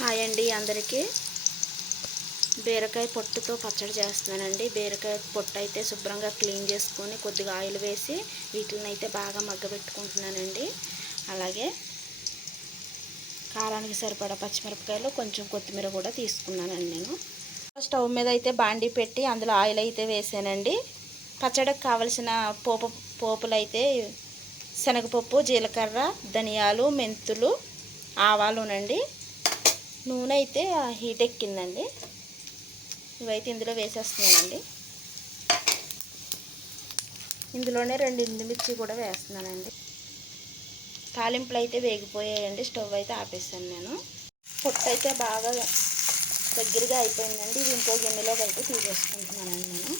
Hi అండి అందరికీ. బీరకాయ పొట్టుతో పచ్చడి చేస్తున్నానండి. బీరకాయ పొట్టు అయితే శుభ్రంగా క్లీన్ చేసుకొని కొద్దిగా ఆయిల్ వేసి వీటిని అయితే బాగా మగ్గబెట్టుకుంటున్నానండి. అలాగే కారానికి సరిపడా పచ్చిమిరపకాయలు, కొంచెం కొత్తిమీర కూడా తీసుకున్నానండి. నేను స్టవ్ మీద అయితే బాండీ పెట్టి అందులో ఆయిల్ అయితే వేసానండి. పచ్చడికి కావలసిన పోపులు అయితే శనగపప్పు, జీలకర్ర, ధనియాలు, మెంతులు, ఆవాలునండి. నూనె అయితే హీట్ ఎక్కిందండి. ఇవైతే ఇందులో వేసేస్తున్నానండి. ఇందులోనే 2 ఎండుమిర్చి కూడా వేస్తున్నానండి. తాలింపులు అయితే వేగిపోయాయండి. స్టవ్ అయితే ఆపేసాను నేను. పొట్టు అయితే బాగా దగ్గరగా అయిపోయిందండి. ఇది ఇంకో గిన్నెలోకి అయితే తీసేసుకుంటున్నానండి నేను.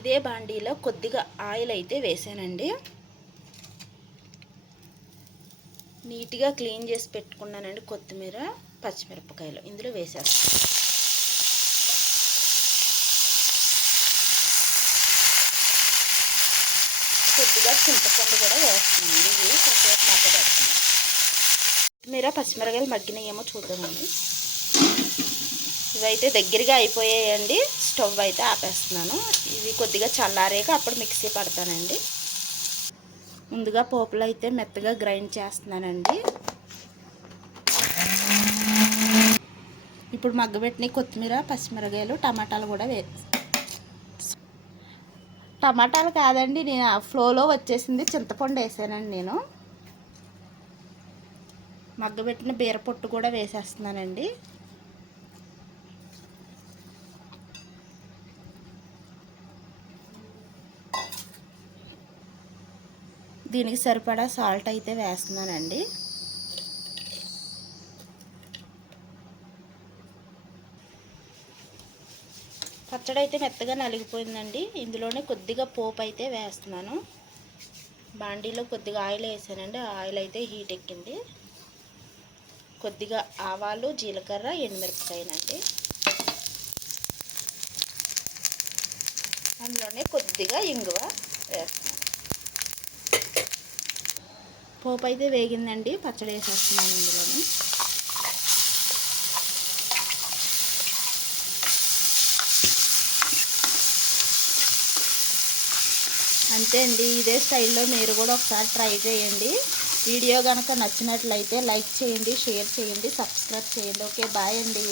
ఇదే బాండీలో కొద్దిగా ఆయిల్ అయితే వేసానండి. నీట్గా క్లీన్ చేసి పెట్టుకున్నానండి. కొత్తిమీర, పచ్చిమిరపకాయలు ఇందులో వేసేస్తాను. కొద్దిగా చింతపండు కూడా వేస్తున్నానండి. ఇవి కాసేపు మగ్గబెడుతున్నాను. కొత్తిమీర, పచ్చిమిరపకాయలు మగ్గినాయేమో చూద్దామండి. ఇవైతే దగ్గరగా అయిపోయాయండి. స్టవ్ అయితే ఆపేస్తున్నాను. ఇవి కొద్దిగా చల్లారాక అప్పుడు మిక్సీ పడతానండి. ముందుగా పోపులు అయితే మెత్తగా గ్రైండ్ చేస్తున్నానండి. ఇప్పుడు మగ్గబెట్టిన కొత్తిమీర, పచ్చిమిరపకాయలు, టమాటాలు కూడా టమాటాలు కాదండి, నేను ఫ్లోలో వచ్చేసింది. చింతపండు వేసానండి. నేను మగ్గబెట్టిన బీరపొట్టు కూడా వేసేస్తున్నానండి. దీనికి సరిపడా సాల్ట్ అయితే వేస్తున్నానండి. పచ్చడి అయితే మెత్తగా నలిగిపోయిందండి. ఇందులోనే కొద్దిగా పోపు అయితే వేస్తున్నాను. బాండీలో కొద్దిగా ఆయిల్ వేసానండి. ఆయిల్ అయితే హీట్ ఎక్కింది. కొద్దిగా ఆవాలు, జీలకర్ర, ఎండుమిరపకాయనండి. అందులోనే కొద్దిగా ఇంగువ వేస్తున్నాను. పోపు అయితే వేగిందండి. పచ్చడి వేసేస్తున్నాను ఇందులోనే. అంతే అండి. ఇదే స్టైల్లో మీరు కూడా ఒకసారి ట్రై చేయండి. వీడియో కనుక నచ్చినట్లయితే లైక్ చేయండి, షేర్ చేయండి, సబ్స్క్రైబ్ చేయండి. ఓకే, బాయ్ అండి.